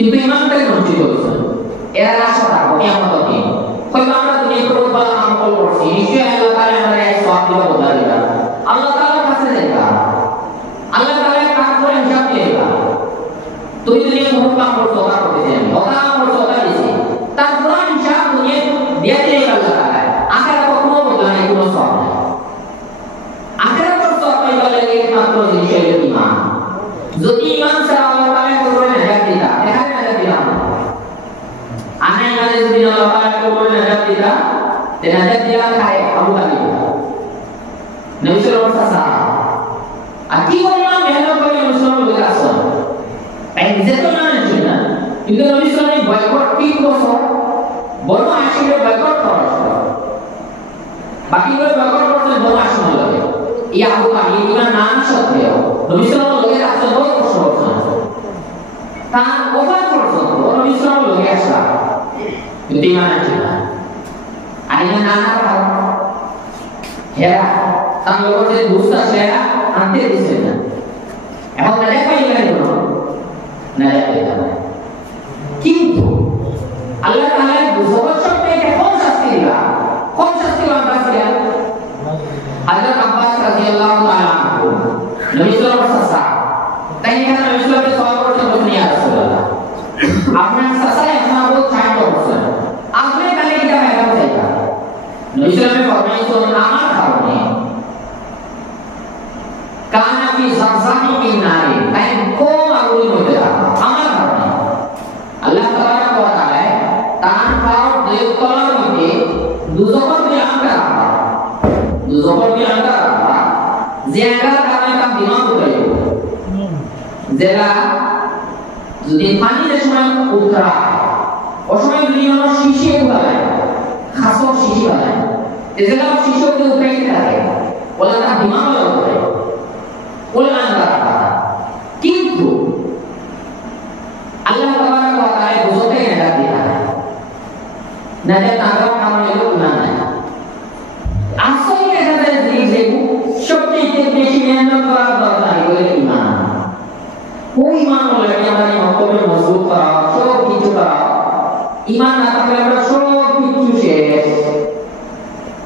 কিন্তু ইমানটাকে বঞ্চিত হয়েছে। এরা আশা রাখবো কিয়ামত দিন হয়তো আমরা দুনিয়া করে বলা আমল করছি, নিশ্চয়ই আল্লাহ তাআলা আমাদের এই সওয়াব দিবা বদলা দিবা। আল্লাহ তাআলার কাছে যাইবা, আল্লাহ তাআলা কাজ করে হিসাব দিবা। তুমি দুনিয়া বহুত কাম করছো, ওটা করতেছি আমি, ওটা করছো, ওটা দিছি, তার পুরো হিসাব দুনিয়া দিয়ে দিলে আল্লাহ তাআলা। আখিরাতে কোনো বদলা নাই, কোনো সওয়াব নাই। আখিরাতে সওয়াব পাইবা লাগে মাত্র জিনিস হলো ঈমান। যদি ঈমান ছাড়া আল্লাহ তাআলা করবে নাজাত দিতা, এখানে নাজাত দিলাম আনা ইমানে যদি আল্লাহ তাআলা করবে নাজাত দিতা, তে নাজাত দিলা খায় আবু তালিব নবী সাল্লাল্লাহু আলাইহি ওয়াসাল্লাম। আর কি পরিমাণ মেহনত করে নবী সাল্লাল্লাহু আলাইহি ওয়াসাল্লাম তাই নিজে তো মানেন না, কিন্তু নবী সাল্লাল্লাহু আলাইহি বয়কট 3 বছর বড় আশিরে বয়কট করেছিল, বাকিগুলো বয়কট করতে বড় আশি লাগে। এই আবু তালিব ইমান না সত্ত্বেও নবী সাল্লাল্লাহু আলাইহি ওয়াসাল্লাম বহুত কষ্ট করছেন, তার ওভার পর্যন্ত নবী সাল্লাল্লাহু আলাইহি ওয়াসাল্লাম কিন্তু ইমান আছে না। আর ইমান না না হেরা তার লোকের যে দুষ্ট সেরা আনতে দিচ্ছে না। এখন না দেখা গেল না দেখা গেল, কিন্তু আল্লাহ তাআলা দুজনের সঙ্গে কোন শাস্তি দিবা, কোন শাস্তি আমরা ছিলাম। হযরত আব্বাস রাদিয়াল্লাহু তাআলা আনহু নবী সাল্লাল্লাহু আলাইহি ওয়াসাল্লাম তাই এখানে নবী সাল্লাল্লাহু আলাইহি ওয়াসাল্লাম করতে বলেন, ইয়া রাসূলুল্লাহ আপনার সাসায় আপনার বহুত ছাড় করছেন, আপনি কালে এটা মেরা চাইবা। নবী সাল্লাল্লাহু আলাইহি ওয়াসাল্লাম আমার কারণে কানা কি সাসাহি কি নারে তাই কোন আগুন হতে থাকবে আমার কারণে। আল্লাহ তাবারাক ওয়া তাআলা তার পাওয়ার দেবতলার মধ্যে দুজনের বিরাম করা, দুজনের বিরাম করা যে এগার কারণে তার দিমাগ উঠে যেটা যদি পানিতে সময় উঠরা ও সময় যদি কোনো শিশি উঠায় খাসক শিশি বানায় এজেলা শিশুকে উঠাইতে থাকে ওলা তার দিমাগ উঠে ওলা আন্দা। কিন্তু আল্লাহ তাবারাক ওয়া তাআলা বুঝতে নাজাত দিলেন না, যে তার কারণে ইমান নাই। আসলে এটা যে সবচেয়ে বেশি মেহনত করার দরকার হলো ইমান। ওই ইমান হলে আমাদের মক্তবে মজবুত করা, সব কিছু করা। ইমান না থাকলে আমরা সব কিছু শেষ।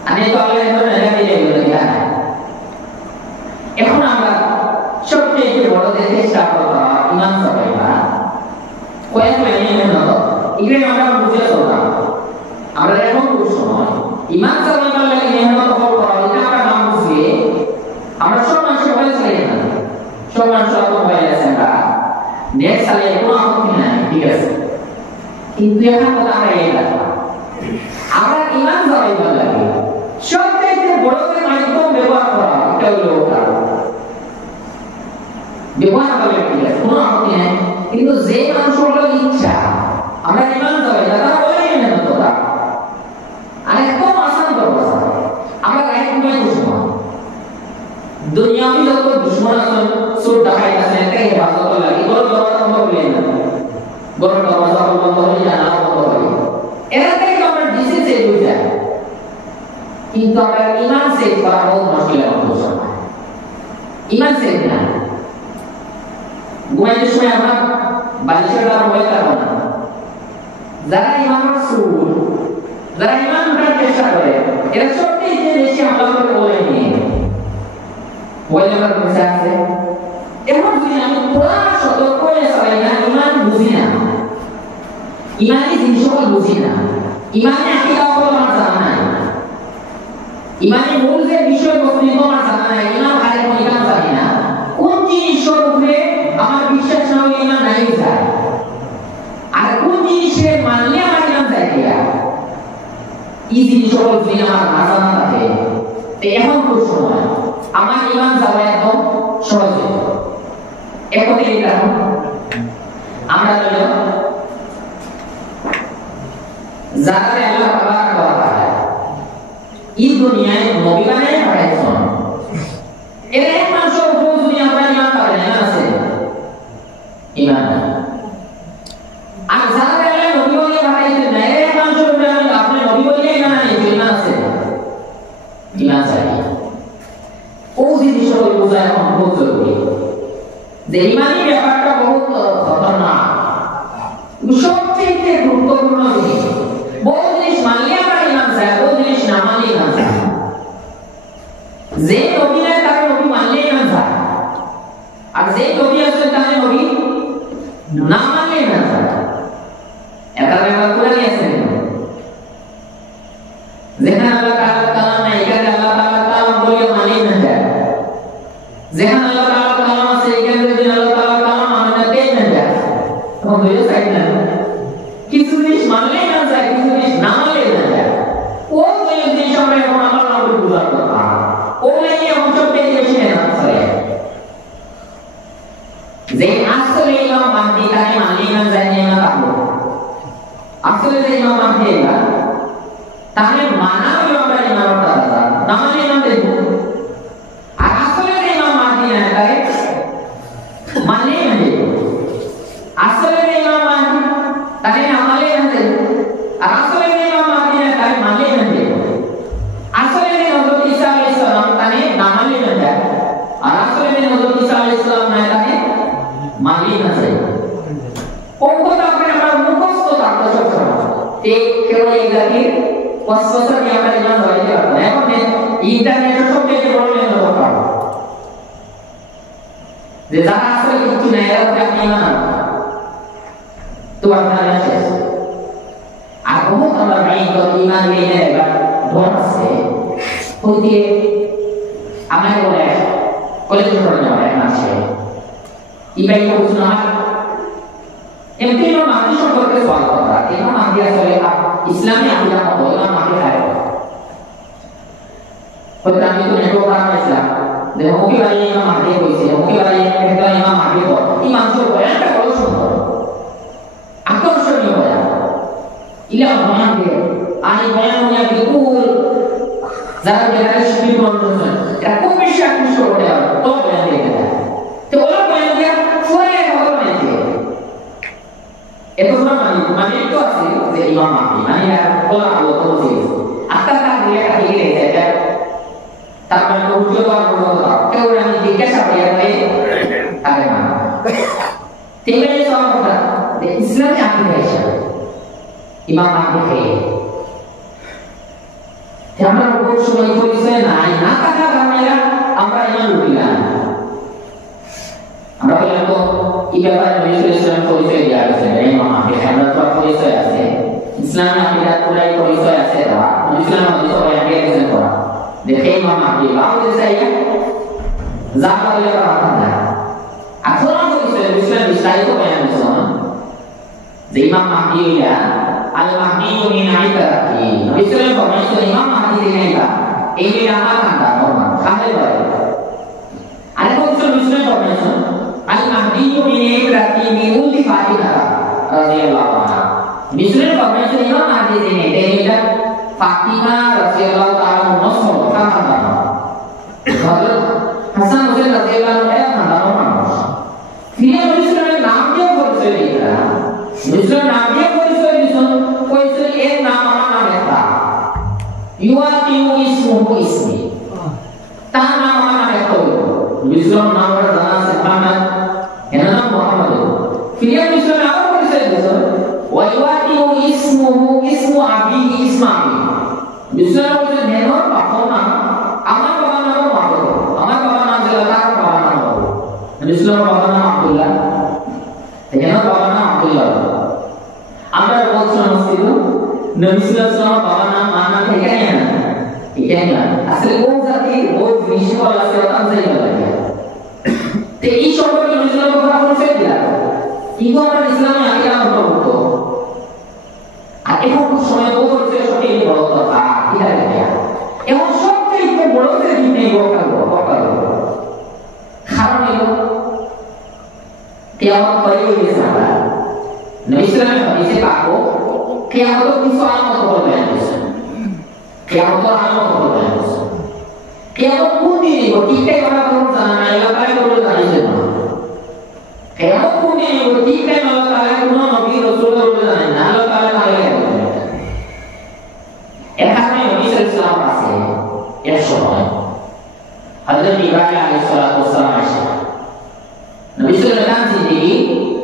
আমি তো আল্লাহ এর নাজাত দিয়ে দিলাম। এখন আমরা সবচেয়ে বড় যে চেষ্টা করব ইমান সবাইবা কয়েক লাইনে মেহনত এগুলো আমরা বুঝে চললাম। আমরা এখন খুব সময় ইমান সবাইবার লাগে মেহনত করা, এটা আমরা নাম বুঝিয়ে আমরা সব মানুষ হয়ে চাই না, সব মানুষ হয়ে আছে না নেট সালে কোনো আপত্তি নাই, ঠিক আছে। কিন্তু এখন কথা আমরা এই লাগবে আমরা ইমান সবাইবার লাগে সবচেয়ে বড় যে মাধ্যম ব্যবহার করা, এটা হলো ওটা ব্যবহার করলে ঠিক আছে, কোনো আপত্তি নাই। কিন্তু যে মানুষগুলোর ইচ্ছা আমরা ইমান সবাই তারা বলে নেন তোরা আর একদম আসান করবো আমরা গায়ে ঘুমাই দুশ্মন দুনিয়াবি যত দুশ্মন আছেন সুর ডাকাই আছে এটাই হেফাজত লাগে। গরম দরজা বন্ধ করলে না, গরম দরজা বন্ধ হয়ে জানা বন্ধ হয়ে এরা থেকে আমরা ডিসে সেভ হয়ে যায়। কিন্তু আমরা ইমান সেভ করা বহুত মুশকিল হয়ে যায়। ইমান সেভ না ঘুমাইতে সময় আমরা বালিশের দ্বারা বয়ে থাকবো না। যারা ইমানের সুর, যারা ইমান উঠার চেষ্টা করে এরা সবচেয়ে বেশি আমলা করে বলে নিয়ে বলে আমার বসে আছে। এখন যদি আমি পুরা সতর্ক হয়ে সবাই না ইমান বুঝি না, ইমানি জিনিসগুলো বুঝি না, ইমানে আকিদা হলো আমার জানা নাই, ইমানে মূল যে বিষয় বস্তু আমার জানা নাই, ইমান খালি ইমান জানি না, কোন জিনিসের উপরে আমার বিশ্বাস না হলে ইমান নাই যায়, আর কোন জিনিসে মানলে আমার ইমান যায় কিয়া এই জিনিসগুলো যদি আমার না জানা থাকে এখন খুব সময় আমার ইমান যাওয়া একদম সহজ। এখন এই কারণ আমরা যারা আল্লাহ তাবারাক ওয়া তাআলা এই দুনিয়ায় নবী বানায় পাঠাইছেন এর এক মানুষের উপর যদি আমরা ইমান পাই না আছে ইমান আর যারা আল্লাহ নবী বলে পাঠাইছেন না এর এক মানুষের উপর আপনি নবী বলে ইমান আনেন ইমান আছে ইমান চাই ও জিনিসগুলো বোঝা এখন বহুত জরুরি যে ইমানি ব্যাপারটা বহুত খতরনাক। বলে মানি না যায় যেখানে আল্লাহ তাআলা কালাম আছে এখানে যদি আল্লাহ তাআলা কালাম মানে না দেয় না যায় তখন দুই সাইড না কিছু জিনিস মানলে না যায় কিছু জিনিস না মানলে না যায় ও দুই জিনিস আমরা এখন আমার নাম করে বুঝার কথা ও লাগে এখন সব পেয়ে গেছে না আসলে যে আসলে ইমাম মাহদি তাকে মানলে না যায় না কাবো আসলে যে ইমাম মাহদি এটা তাহলে মানা হলো আমরা ইমাম দাদা না মানে ইমাম দেব আর আসলে যে ইমাম মাহদি না তাকে মানে না দেব আসলে যে ইমাম মাহদি তাকে না মানে না দেব আর আসলে যে ইমাম মাহদি না তাকে মানে না দেব আসলে যে হযরত ঈসা আলাইহিস সালাম তাকে না মানে না দেব আর আসলে যে হযরত ঈসা আলাইহিস সালাম না তাকে মানে না দেব কোন কথা আমরা মুখস্থ থাকতে সক্ষম ते केवळ एकदाची वस्तुस्थिती की আমরা ইমান ধরে রাখবো এখন ইন্টারনেটের সবচেয়ে বড় লেনদেন কথা যে যারা আসলে কিছু নাই এরা আপনি ইমান তো আপনারা শেষ আর বহুত আমরা ভাই তো ইমান নিয়ে এবার ধর আছে হইতে আমায় বলে কলেজ পড়ে যাওয়া আছে ইবাই কিছু না এমনি ইমাম মাহদি সম্পর্কে সওয়াল করা ইমাম মাহদি আসলে ইসলামী আকীদা মত ইমাম মাহদি খায় হয়তো আমি তো নেটওয়ার্ক করা ইসলাম যে মুখে বাড়ি ইমাম মাহদি কইছে মুখে বাড়ি একটা ইমাম মাহদি তো ইমাম তো একটা বড় সুন্দর আকর্ষণীয় হয় ইলা বয়ান দিয়ে আনি বয়ান নিয়ে বিলকুল যারা যারা শিবির করতেছেন এটা খুব বেশি আকর্ষণ করে তো বয়ান দিয়ে তো ওরা বয়ান দিয়ে পুরো খবর নিতে itu nama itu asli dari Imam Mahdi. Mana yang pola awal tu sih. Atas tak dia kaki ini saja. Tak mahu jual orang. Kalau orang ini tiga siapa yang lain ada mana? Tiga ni soal apa? The Islam yang kita Imam Mahdi kaya. Jangan buat semua itu istilah naik. Nak kata kamera, amra iman lukian. আমরা বলবো এই ব্যাপারে নবী ইসলাম পরিচয় দেওয়া আছে ইমাম মাহদি আমরা তো পরিচয় আছে ইসলামী আকীদা পুরাই পরিচয় আছে দাও ইসলাম মধ্যে সবাই আগে গেছে করা দেখে ইমাম মাহদি বাউল সাইয়া জামা বলে কথা না আসলে পরিচয় ইসলাম বিস্তারিত বয়ান আছে যে ইমাম মাহদি ইয়া আল মাহদি মিন আইতাকি নবী ইসলাম ফরমাইছে ইমাম মাহদি দিনাইবা এই আমার কান্দা নরমাল কান্দে বলে আরেকটা ইসলাম ফরমাইছে Al-Mahdi ini berarti miuli Fatimah radhiyallahu anha. Misalnya pembahasan Imam Mahdi ini dia Fatimah radhiyallahu taala Muslim kan kan. Hadrat Hasan Hussein radhiyallahu anhu kan kan. Dia misalnya नाम dia परिचय दिया. मिsalnya नाम dia परिचय दिया कोई से एक नाम नाम है. युवातियु ismuhu ismi. ता नाम नाम है तो. मिsalnya नाम adalah Muhammad Yana Muhammad. Filia misalnya apa periset itu? Wajibatihu ismuhu ismu abihi ismabi. Misalnya kita nenor pakona, amar bapa nama Muhammad, amar bapa nama Abdullah, bapa nama Abu. Misalnya bapa nama Abdullah, nenor bapa nama Abdullah. Amar bapa nama Sidu, misalnya bapa nama anak ikannya, ikannya. Asal bos tadi bos misal asal orang saya lagi. এই সম্পর্কে ইসলাম কথা বলছে দিয়া কিন্তু আমরা ইসলামে আকিদা অন্তর্ভুক্ত আর এখন খুব সময় বলছে সঠিক বড় কথা আকিদা দিয়া এখন সবচেয়ে বড় যে দিনে বকাল কারণ এলো কিয়ামত পরে গেছে আমরা ইসলামে হাদিসে পাবো কিয়ামত কিছু আলামত বলবেন কিয়ামত আলামত বলবেন কিয়ামত কোন দিন হইব ঠিকঠাক আমরা কোন জানা নাই আল্লাহ বলে জানাইছে না কিয়ামত কোন দিন হইব ঠিকঠাক আল্লাহ তাআলা কোন নবী রাসূল বলে জানাই না আল্লাহ তাআলা তাহলে এখানে নবী সাল্লাল্লাহু আলাইহি ওয়াসাল্লাম আছে এর সময় হযরত ইব্রাহিম আলাইহিস সালাতু ওয়াস সালাম আসে নবী সাল্লাল্লাহু আলাইহি ওয়াসাল্লাম জিন্দেগি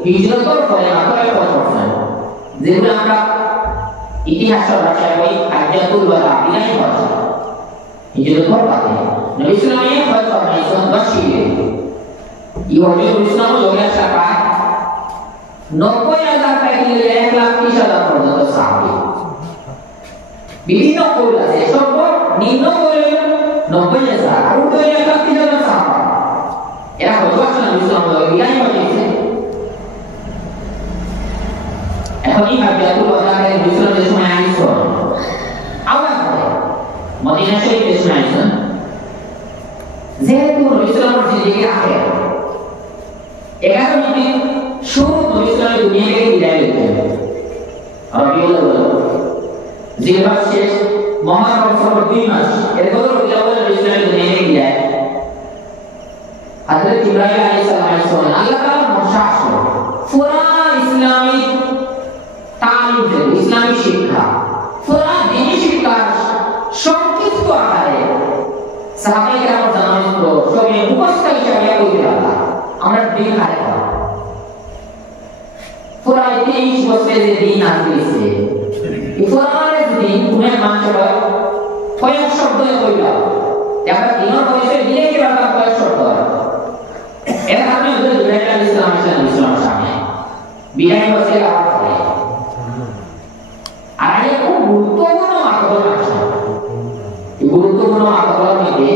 হিজরতের পরে মাত্র 1 বছর যেগুলো আমরা ইতিহাসের ভাষায় বলি হাজ্জাতুল ওয়াদা বিদায় হজ হিজরত করতে নবী সাল্লাল্লাহু আলাইহি ওয়াসাল্লাম বর্ষিয়ে ইহুদি মুসলমান লোকের সাথে 90,000 থেকে 1,30,000 পর্যন্ত সাহাবী বিভিন্ন কৌল আছে সর্ব নিম্ন কৌল 90,000 আর উঠে 1,30,000 সাহাবা এরা হয়তো আসলে নবী সাল্লাল্লাহু আলাইহি ওয়াসাল্লাম হয়েছে এখন এই হাদিয়াতুল ওয়াদাকে নবী সাল্লাল্লাহু আলাইহি ওয়াসাল্লাম আইসো আওয়াজ করে মদিনা শরীফে শুনে আইসো যেহেতু নবী সাল্লাল্লাহু আলাইহি ওয়াসাল্লাম জিন্দেগি আখের এগারো মিনিট শুরু নবী সাল্লাল্লাহু আলাইহি দুনিয়াকে বিদায় দিতে রবিউল আউয়াল জিলহজ শেষ মুহররম সফর 2 মাস এরপর রবিউল আউয়াল নবী সাল্লাল্লাহু আলাইহি দুনিয়াকে বিদায় হযরত ইব্রাহিম আলাইহিস সালাম আল্লাহ তাআলা মশা আসলো পুরা ইসলামিক তালিম দেন ইসলামিক শিক্ষা পুরা দ্বীনি শিক্ষা সংক্ষিপ্ত আকারে সাহাবায়ে কেরাম জানানো তো সবে মুখস্থ হিসাবে কইতে আল্লাহ আমরা দিন খাই পুরা 23 বছরের যে দিন আসছে এই পুরা দিন তুমি মানছো কয়েক শব্দ কইলা আমরা দিনের পরিচয় দিলে কি আমরা কয়েক শব্দ এর কারণে হযরত ইব্রাহিম আলাইহিস সালাম সামনে বিদায় বসে আওয়াজ করে আর এই খুব গুরুত্বপূর্ণ আকবর আছে এই গুরুত্বপূর্ণ আকবর মধ্যে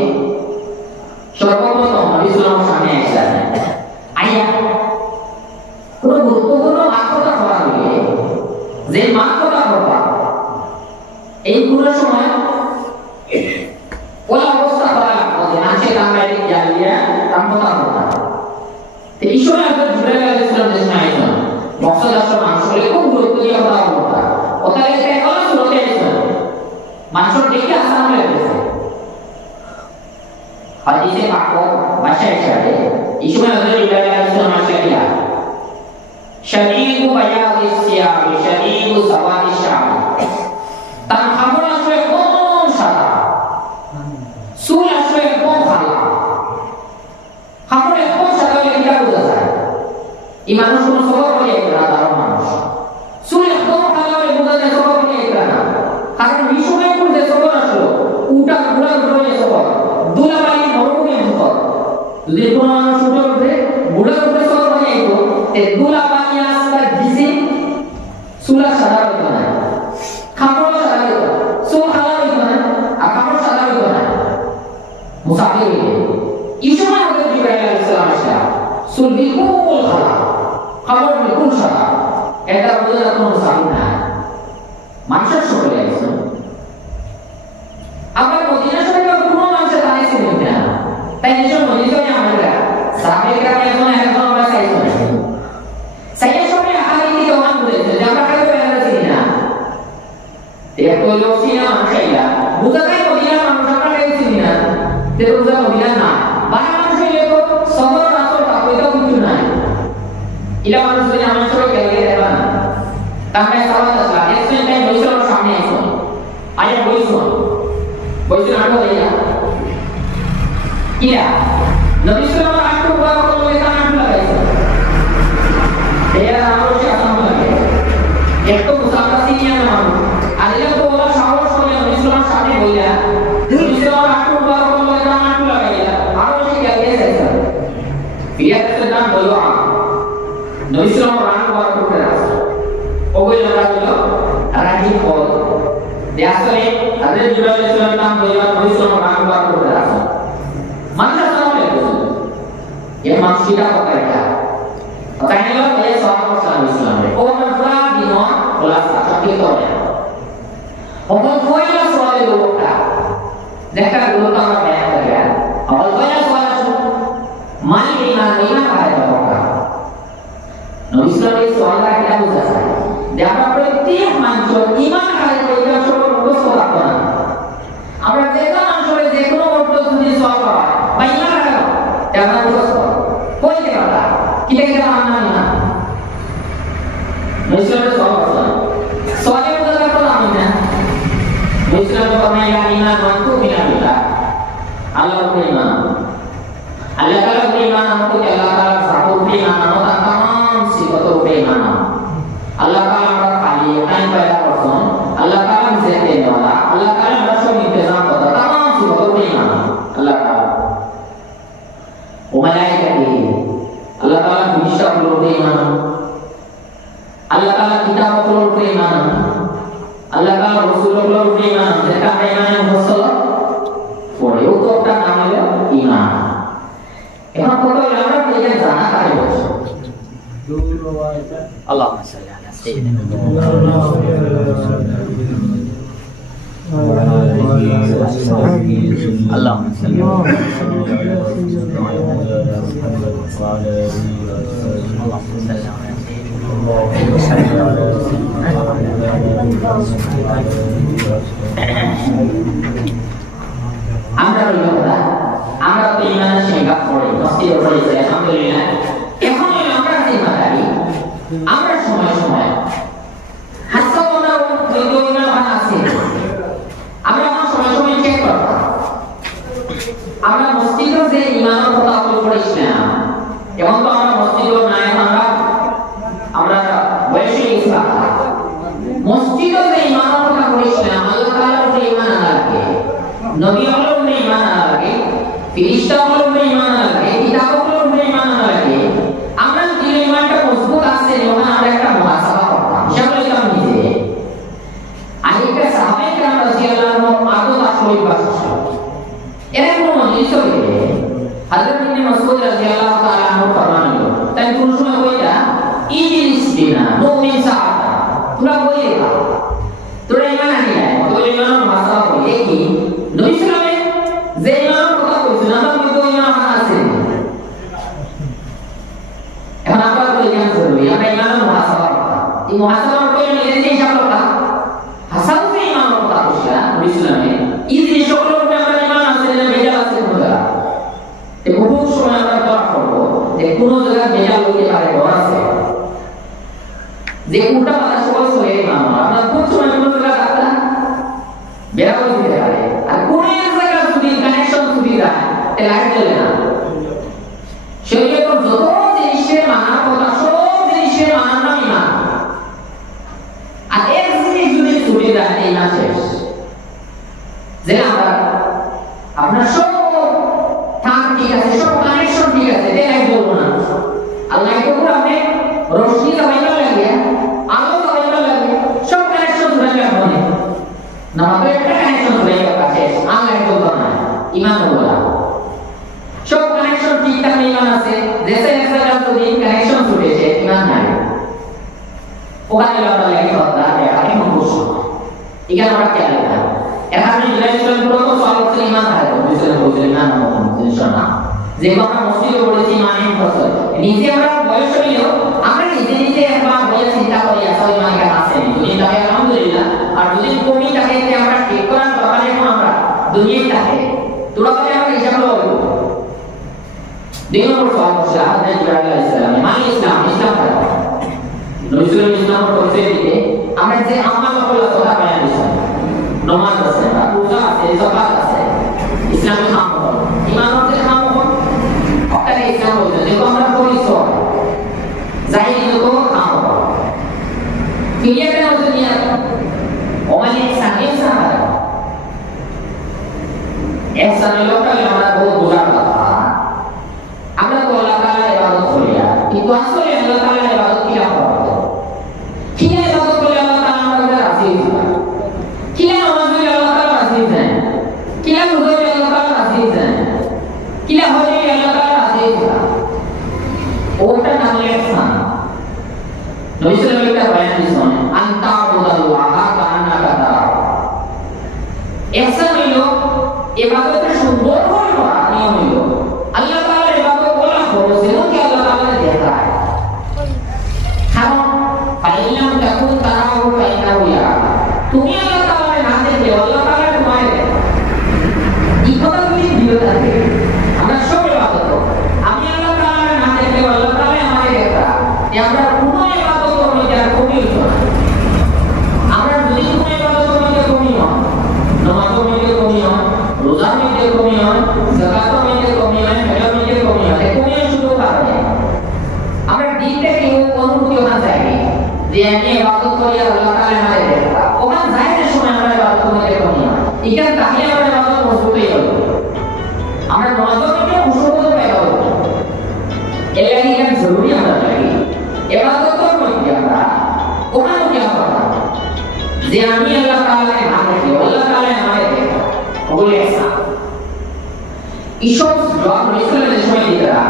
সর্বপ্রথম নবী সাল্লাল্লাহু আলাইহি সামনে আসলেন আইয়া কোন গুরুত্বপূর্ণ আকবর করা হলে যে মাকবর করবা এই পুরো সময় ওলা অবস্থা করা লাগবে আছে তামরাইতে জালিয়া তামতা করতে তো এই সময় হযরত জিবরাইল আলাইহিস সালাম দেশে আইছেন মকসদ আসলে মানুষকে খুব গুরুত্ব দিয়ে কথা বলতা ওটা এসে কোন সুরতে আইছেন মানুষ দেখে আসাম লাগছে হাদিসে পাক ভাষা হিসাবে এই সময় হযরত জিবরাইল আলাইহিস সালাম আসলেন শাদীদু বায়াদিস সিয়াব শাদীদু সাওয়াদিস শাব তার খবর আসলে কোন সাদা সুল আসলে কোন খালা খবর কোন সাদা লেখা বোঝা যায় এই মানুষ কোন সবর করে একরা তার মানুষ সুল কোন খালা বোঝা যায় সবর করে একরা না কারণ বিশ্বময় করতে সবর আসলো উটা পুরা ধরে সবর দুলাবাড়ি মরুভূমি সবর যদি কোন মানুষ উঠে উঠে বুড়া উঠে সবর হয়ে যেত তে দুলাবাড়ি আসলে দিছে সুলা সাদা হতো না খাবড় সাদা হতো সুল খালা হতো না আর খাবড় সাদা হতো না মুসাফির হইলে এই সময় হযরত জিবরাইল আলাইহিস সালাম আসলেন সুল বিলকুল খালা খাবড় বিলকুল সাদা এটা বোঝা কোনো মুসাফির না মানুষের সকলে আছে আমরা মদিনা শরীফে কোনো মানুষের দাঁড়িয়েছে না তাই নিশ্চয় মদিনায় আমরা সাহাবায়ে কেরাম একজন আমরা চাইছো সাইয়ের সময় আহারিতে জমান বলেছে যে আমরা কারো বেলা চিনি না এত লোক চিনি না খাইলা বুঝা যায় মদিনার মানুষ আমরা কারো চিনি না তে বুঝা মদিনা না বাকি মানুষ হইলে তো সবর আসর তাকওয়া কিছু নাই ইলা মানুষ যদি আমার সঙ্গে গেলে দেবা না তাহলে সাওয়াত আসলা একজন টাইম বইছিল সামনে আইছো আয়া বইছো আটো হইয়া ইলা নবী সাল্লাল্লাহু আলাইহি ওয়াসাল্লাম বলে কান আটো লাগাইছে এরা আমাকে আসাম লাগে একটু মুসাফা সিনিয়া না মানুষ আর এরা তো ওরা সাহস করে নবী সাল্লাল্লাহু আলাইহি ওয়াসাল্লাম বইলা নবী সাল্লাল্লাহু আলাইহি ওয়াসাল্লাম বলে কান আটো লাগাইলা আর সে গেছে বিয়াতে নাম বলো নবী সাল্লাল্লাহু আলাইহি ওয়াসাল্লাম করতে আছে ওই লোকগুলো রাজি হল আসলে হযরত জিবরাইল আলাইহিস সালাম নাম বলে নবী সাল্লাল্লাহু আলাইহি ওয়াসাল্লাম করতে আছে মানুষ সামনে বসে এই মানুষটা কথা তাই হলো এই সাহাবা ইসলামে ও আমরা দিনো খোলাসা সঠিক করে অবল কয়লা সওয়ালে লোকটা দেখা লোকটা আমরা ব্যাখ্যা করি অবল কয়লা সওয়াল মানে ইমান পায় লোকটা নবী সাল্লাল্লাহু আলাইহি ওয়াসাল্লাম কি বুঝা যায় যে আমরা প্রত্যেক মানুষ ইমান হারাই এটা সব মুখস্থ রাখবো না আমরা যে কোনো মানুষের যে কোনো অর্থ যদি সওয়াল হয় বা ইমান হারাই আমরা মুখস্থ কই দেবা কি দেখে আমরা না মুসলিমের সওয়ালে বুঝা করতে আমি না মুসলিম ফরমায়া ইমান মানকু বিনা আল্লাহর ইমান আল্লাহ তাআলার ইমান আমাকে আল্লাহ তাআলার সাপোর্ট ইমান আমাকে तमाम সিফাতের ইমান আল্লাহ তাআলা আমরা খালি টাইম পয়দা করছেন আল্লাহ তাআলা যেতে দেওয়া আল্লাহ তাআলা আমরা সব ইন্তজাম করতে तमाम সিফাতের ইমান আল্লাহ তাআলা ও মালায়েকাতে আল্লাহ তাআলা ফেরেশতাগুলোর ইমান আল্লাহ তাআলা কিতাবগুলোর ইমান আল্লাহ তাআলা রাসূলগুলোর ইমান যেটা ইমানের মুসল্লা পড়েও তো اللهم صل على سيدنا اللهم صل আমরা তো ইমানের সংজ্ঞা পড়ি তফসিরে পড়েছি আলহামদুলিল্লাহ। এখন আমরা জিম্মাদারি আমরা সময় সময় হাসাব আমরা যদিও ইমান আছে আমরা আমার সময় সময় চেক করব। আমরা মসজিদে যে ইমানের কথা পড়েছিলাম এখন তো আমরা মসজিদে নাই, আমরা বয়সে ইসলাম মসজিদে যে ইমানের কথা পড়েছিলাম আল্লাহ তাআলার উপরে ঈমান আনা লাগে, নবী হলোর উপরে ঈমান আনা লাগে, ফেরেশতা হলোর উপরে ঈমান আনা লাগে, কিতাব হলোর উপরে ঈমান আনা লাগে। আমরা যে ঈমানটা মজবুত আছে ওখানে আমরা একটা মুহাসাবা করতাম, সেটা ইসলাম নিজে আরেকটা সাহাবায়ে কেরাম রাদিয়াল্লাহু আনহুম আদত আসলে বাসছিল এরকম মজলিস হইলে হযরত ইবনে মাসউদ রাদিয়াল্লাহু তাআলা আনহু ফরমানো তাই কোন সময় কইতা ইজলিস বিনা মুমিন সাহাবা তোরা বইলে তোরা ঈমান আনি না তো ঈমান মুহাসাবা কইলে কি নবী সাল্লাল্লাহু যে ঈমানের কথা কইছেন আমার মধ্যে ঈমান আছে। এখন আমরা বলি কেন জরুরি আমরা ঈমানের মুহাসাবা করতাম, এই মুহাসাবা কইলে নিজে হিসাব করতাম হাসাব যে ঈমানের কথা কইছিলা নবী সাল্লাল্লাহু এই যে সকলের উপরে আমরা ঈমান আছে না বেজাল আছে কোন জায়গা এই বহু সময় আমরা দোয়া করব যে কোন জায়গা বেজাল হইতে পারে ঘর আছে যে উল্টা পাতা সকল সরে ঈমান আমরা কোন সময় কোন জায়গা রাখতা বেরা হইতে পারে আর কোন এক জায়গা যদি কানেকশন যদি যায় তাহলে লাইট জ্বলে না। শরীয়তের যত জিনিসের মানার কথা সব জিনিসের মানার নাম ঈমান, আর এক জিনিস যদি ছুটে যায় ঈমান শেষ। যে আমরা আপনার সব তার ঠিক আছে, সব কানেকশন ঠিক আছে, তাই বলবো না আল্লাহ তো আপনি রোশনি লাগাইতে লাগে, আলো লাগাইতে লাগে, সব কানেকশন ধরে রাখবেন না, মাত্র একটা কানেকশন ধরে কাছে আল্লাহ বলবো না ঈমান বলা সব কানেকশন ঠিক থাকলে ঈমান আছে। দেশে একটা যদি কানেকশন ছুটেছে ঈমান নাই ওখানে আমরা লাগে কথা আর কি বলবো এখানে আমরা কি আলাদা এখন ইসলাম পুরো সব ঈমান থাকে মুসলিম বলছেন না মুসলিম না যে আমরা মসজিদে পড়েছি ঈমানের ফসল নিজে আমরা বয়স হইলেও আমরা নিজে নিজে একবার বলে চিন্তা করি আসলে ঈমান কেন আছে দুনিয়া থাকে আলহামদুলিল্লাহ, আর যদি কমি থাকে যে আমরা ঠিক করার দরকার নেই আমরা দুনিয়ায় থাকে তোরা বলে আমরা হিসাব করব। দুই নম্বর সওয়াল হচ্ছে হযরত ইব্রাহিম আলাইহিস সালাম মানে ইসলাম থাকে নবী সাল্লাল্লাহু আলাইহি ওয়াসাল্লাম পরিচয় দিতে আমরা যে আমাল করার কথা বয়ান দিয়েছি নমাজ আছে, রোজা আছে, যাকাত আছে, ইসলামের নাম হল ঈমান হচ্ছে নাম হল তাহলে ইসলাম বলতে দেখো আমরা পরিচয় জাহিলি তো নাম হল ক্লিয়ার হচ্ছে নিয়ে ওমানে সাকিন সাহাবা এহসান লোকাল আমরা বহুত বুঝার কথা আমরা তো আল্লাহ তাআলা ইবাদত করি কিন্তু আসলে আল্লাহ তাআলা ইবাদত কি করব কি ইবাদত করলে আল্লাহ তাআলা আমাদের রাজি হয় কিলা নামাজ পড়লে আল্লাহ তাআলা রাজি হয়, কিলা রোজা পড়লে আল্লাহ তাআলা রাজি হয়, কিলা হজ করলে আল্লাহ তাআলা রাজি হয়, ওটা নাম ইহসান। নবী সাল্লাল্লাহু আলাইহি ওয়াসাল্লাম বয়ান দিয়েছেন আনতা আবুদাল্লাহ কান্নাকা তারা ইহসান হইল ইবাদতের সুন্দর করে করা নিয়ম হইল আল্লাহ তাআলার ইবাদত করা হচ্ছে কি আল্লাহ তাআলা দেখায় কারণ ফাইলাম তাকুন তারাও ফাইনাও ইয়া তুমি আল্লাহ তাআলার না দেখলে আল্লাহ তাআলা তোমায় দেখে এই কথাগুলি দিও থাকে আমরা সব ইবাদত করব আমি আল্লাহ তাআলার না দেখলে আল্লাহ তাআলা আমাকে দেখে এই আমরা কোনো ইবাদত করব যার কমি হইতো না আমরা যদি কোনো ইবাদত করতে কমি হয় নামাজের মধ্যে কমি হয়, রোজার মধ্যে কমি হয়, যাকাতের মধ্যে কমি হয়, হজের মধ্যে কমি হয়, কমি শুধু কারণে আমরা দিন থেকে অনুভূতি ওখানে যাই যে আমি ইবাদত করি আল্লাহ তাআলা আমাকে দেখে ওখানে যাই না সময় আমরা ইবাদত মধ্যে কমি হয় এখানে তাহলে আমরা ইবাদত মজবুত হয়ে গেল আমরা নামাজের মধ্যে খুশুবুদ পেয়ে গেল এর লাগে এটা জরুরি আমরা লাগে ইবাদতের মধ্যে আমরা ওখানে কি আমরা যে আমি আল্লাহ তাআলাকে না দেখি আল্লাহ তাআলা আমাকে দেখে ওগুলো ইহসান ঈশ্বর জবাব ইসলামের সময় দিরা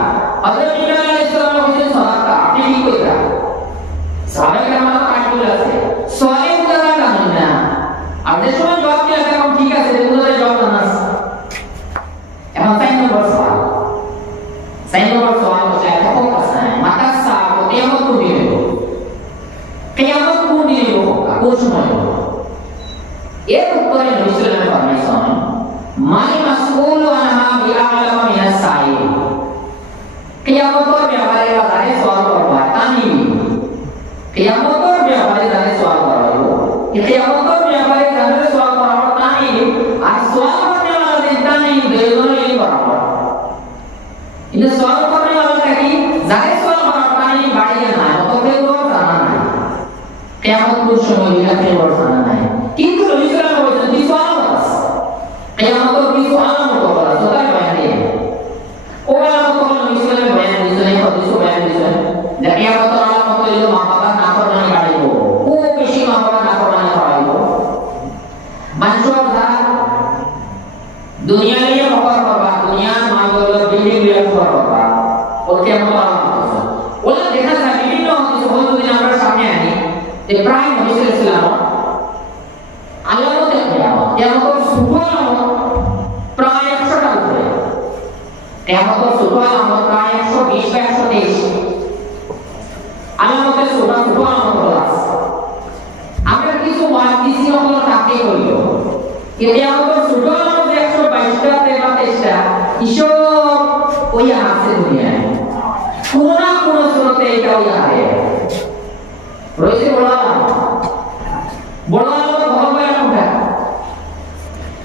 হযরত ইব্রাহিম আলাইহিস সালাম বলেছেন সালাতটা আপনি কি কইরা সাহাবায়ে কেরামের কাজগুলো আছে সওয়ালে উদারা জানেন না আপনি সময় জবাব দিয়ে এখন ঠিক আছে উদারা জবাব জানা আছে এখন 4 নম্বর সওয়াল 4 নম্বর সওয়াল হচ্ছে এখন আছে মাতা সাহেব কিয়ামত কোন দিন হবে কিয়ামত কোন দিন হবে কোন সময় হবে এর উত্তরে নবী সাল্লাল্লাহু আলাইহি ওয়াসাল্লাম মাল মাসউলু আনহা বিআলাম মিনাস সাইল কিয়ামতের ব্যাপারে যারা সওয়াল করবে তানি কিয়ামতের ব্যাপারে যারা সওয়াল করবে কিয়ামতের ব্যাপারে যারা সওয়াল করবে তানি আর সওয়াল করতে আমাদের তানি দুইজনেই করবে কিন্তু সওয়াল করতে আমাদের কি যারা সওয়াল করবে তানি বাড়িয়ে না তবে তো জানা নাই কিয়ামত কোন সময় হবে জানা নাই কিন্তু নবী সাল্লাল্লাহু আলাইহি ওয়াসাল্লাম সওয়াল করছে কিয়ামতের কিছু আলামত বলা সদাই বয়ান দিয়ে ও আলামত নবী সাল্লাল্লাহু আলাইহি ওয়াসাল্লাম বয়ান দিয়েছেন হাদিস বয়ান দিয়েছেন যে কিয়ামতের আলামত হলো মা বাবা নাফরমানি বাড়াইব ও বেশি মা বাবা নাফরমানি করাইব মানুষরা দুনিয়া নিয়ে খবর পাবা দুনিয়ার মালগুলো বিল্ডিং নিয়ে খবর পাবা ও কিয়ামতের আলামত আছে ওলা দেখা যায় বিভিন্ন হাদিস হয়তো দিন আমরা সামনে আনি যে প্রায় নবী সাল্লাল্লাহু আলাইহি ওয়াসাল্লাম আলামত কিয়ামতের সুবহান প্রায় 100টা উপরে কিয়ামতের সুবহান প্রায় 120 বা 123 আলামতের সুবহান আছে আমরা কিছু মুহাদ্দিসিন হলো তাকে কইল কিয়ামতের সুবহান 122টা 23টা ইসব ওই আছে দুনিয়ায় কোন না কোন সুরতে এটা ওই আছে রয়েছে বড়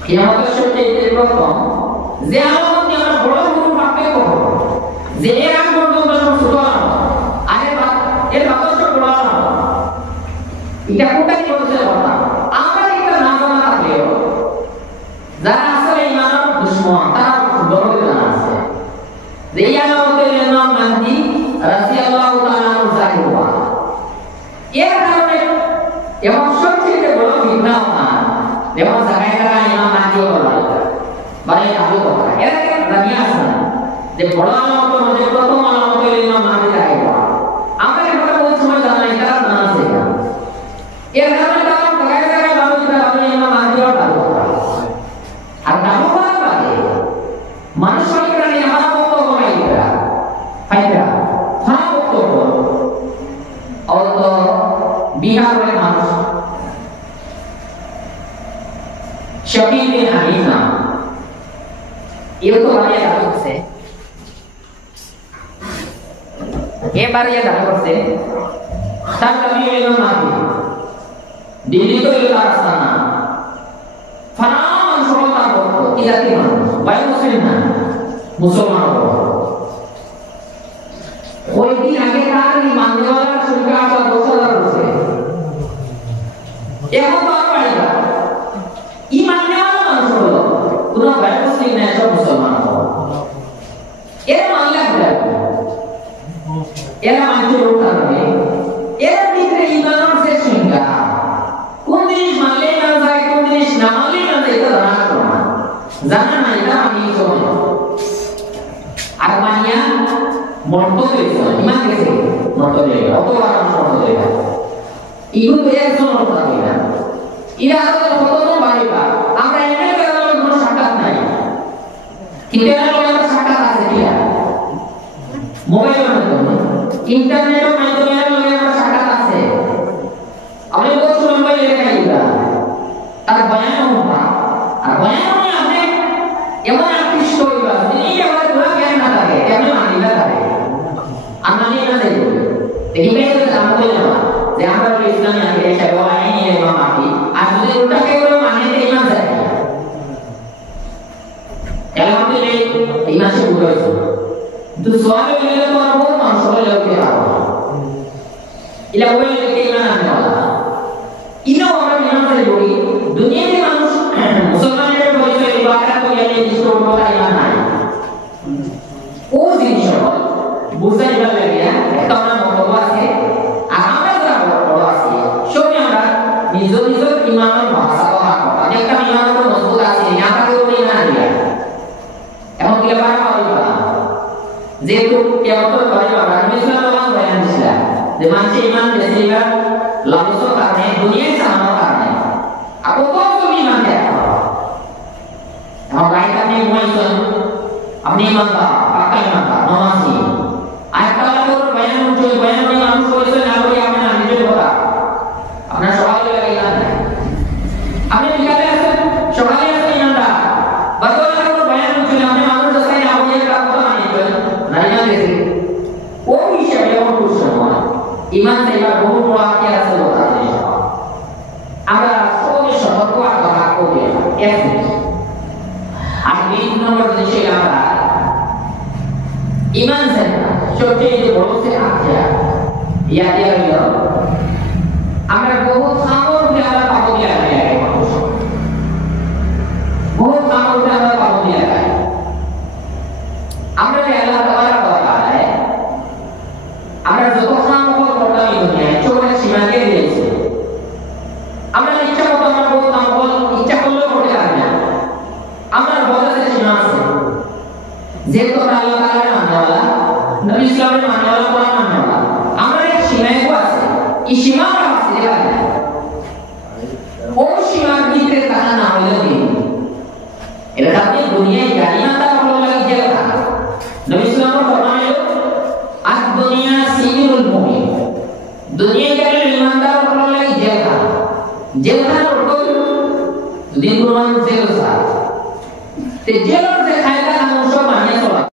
কিয়ামতের সময় এই প্রথম যে আলামত নিয়ে আমরা বড় কোনো পার্থক্য করব যে এর আগ পর্যন্ত সব ছোট আলামত আর এর বাতাস বড় আলামত এটা কোনটা কি বলছে কথা আমরা এটা না জানা থাকলেও যারা আসলে ইমানের দুশমন তারা বড় জানা আছে যে এই আলামতের নাম মাহদি রাদিয়াল্লাহু তাআলা আনহু জাহির হওয়া এর কারণে এবং সবচেয়ে বড় বিঘ্ন যেমন জায়গায় জায়গায় ইমাম মাহদিও বলা মানে আবু বকর এর আগে জানিয়ে আসেন যে বড় আলামতের মধ্যে প্রথম আলামত হলো ইমাম মাহদি জাহির হওয়া আমরা এটা বহুত সময় জানা নাই তারা জানা আছে এর কারণে তারা জায়গায় জায়গায় ভাবে ইমাম মাহদিও দাবি করে আর দাবি করার বাদে মানুষ অনেকরা নিয়ে আমার বক্তব্য নাই দিরা ফাইদা খারাপ বক্তব্য অত বিহারের মানুষ शकील बिन हनीफ नाम ये तो बारे दावा करते ये बारे ये दावा करते तब कभी ये लोग मानते दिल्ली तो ये रास्ता ना फराम अंशों का बोलो इधर की मानो बाय मुस्लिम ना मुसलमान हो कोई भी आगे कहा नहीं मानने वाला शुल्क आपका 2000 रुपए ये हम बात पड़ेगा ইমাননে মানুষ হলো কোন ভাই মুসলিম না সব মুসলমান হলো এর মানলা দেয় এরা মানতে রোকাবে এর ভিতরে ইমানের যে সংজ্ঞা কোন জিনিস মানলে না যায় কোন জিনিস না মানলে না যায় এটা জানা না এটা আমি চলে আর মানিয়া মর্ত হয়েছে ইমান গেছে মর্ত হয়ে গেল অত আর মর্ত হয়ে গেল ইগুলো একজন মর্ত হয়ে গেল ইরা আলাদা কত বাড়িবা আমরা এমএল করার কোনো সাক্ষাৎ নাই কিন্তু এর লগে সাক্ষাৎ আছে কিয়া মোবাইলের মাধ্যমে ইন্টারনেটের মাধ্যমে এর লগে সাক্ষাৎ আছে আপনি বহুত সময় লেখা দিবা তার বয়ান হবা আর বয়ান মানে আপনি এমন আকৃষ্ট হইবা যিনি এবার পুরো জ্ঞান না থাকে কেমন মানিলা থাকে আর মানি না দেখো দেখবে তো জানা হই না যে আমরা ইসলামী আগে সেবা আইনি এবং মাটি আর যদি ওটাকে করে মানতে ইমান যায় এমন নেই ইমান সে বুঝাই তো সোয়ালে মিলে তো আর বহুত মানুষ হলে লোকে আও ইলা ওই লোকে ইমান আনে ওলা ইনো আমরা ইমান করে বলি দুনিয়াতে মানুষ মুসলমানের পরিচয় ইবাদত করে নিয়ে কথা ইমান নাই ও জিনিস বুঝাই লাগে একটা আমরা মতবাদ আছে আর আমরা যারা বড় আছি সবই আমরা নিজ নিজ ইমানের ভাষা কথা একটা ইমানের মজবুত আছে না থাকলেও ইমান দিয়া এখন কি পারা পাবো যেহেতু কেমন করে আমরা ইসলাম বয়ান দিছিলাম যে মানুষ ইমান বেশিরভাগ লালসর কারণে দুনিয়ায় চালানোর কারণে আপনি কত ইমান দেখা এখন রাইট আপনি ঘুমাইছেন আপনি ইমানদার পাক্কা ইমানদার নমাজি আরেকটা লোক বয়ান হচ্ছে বয়ান করে মানুষ বলছে না বলি আপনি না নিজের কথা আপনার সকালে লাগে না আপনি বিকালে আসেন সকালে আসেন ইমানদার বাদল লোক বয়ান হচ্ছে আপনি মানুষ দশাই না বলি একটা কথা মানিয়েছেন নাইনা দেখি ওই হিসাবে আমার সময় ইমান সেবা বহু বড় আকি আছে কথা আমরা সবাই সতর্ক আর কথা করি এক আর দুই নম্বর জিনিস আমরা ইমান সেবা সবচেয়ে যে বড় সে আখিরা ইয়া দিয়া আমরা বহু সামর দিয়ে আমরা পাবো দিয়া যায় বহু সামর দিয়ে আমরা পাবো দিয়া যায় আমরা আল্লাহ তাআলা কথা है আমরা যত সামর করতাম এই দুনিয়ায় ছোট সীমা দিয়ে দিয়েছে আমরা ইচ্ছা মতো আমরা বহু সামর ইচ্ছা করলেও করতে পারি না আমরা বড় সীমা আছে যেহেতু আল্লাহ তাআলার মানওয়ালা নবী ইসলামের মানওয়ালা কোরআন মানওয়ালা আমরা এক সীমায় আছে এই সীমা আমরা আসতে পারি না ওই সীমার ভিতরে তাহা না হলে কি এটা আপনি দুনিয়ায় জানিমাতা ভালো লাগে যে কথা নবী ইসলামের ফরমাইল আজ দুনিয়া সিজনুল মুমিন দুনিয়া গেলে ইমানদার ভালো লাগে যে কথা জেলখানা উঠল দিন কোরআন জেল সাথ তে জেলর যে খায়দা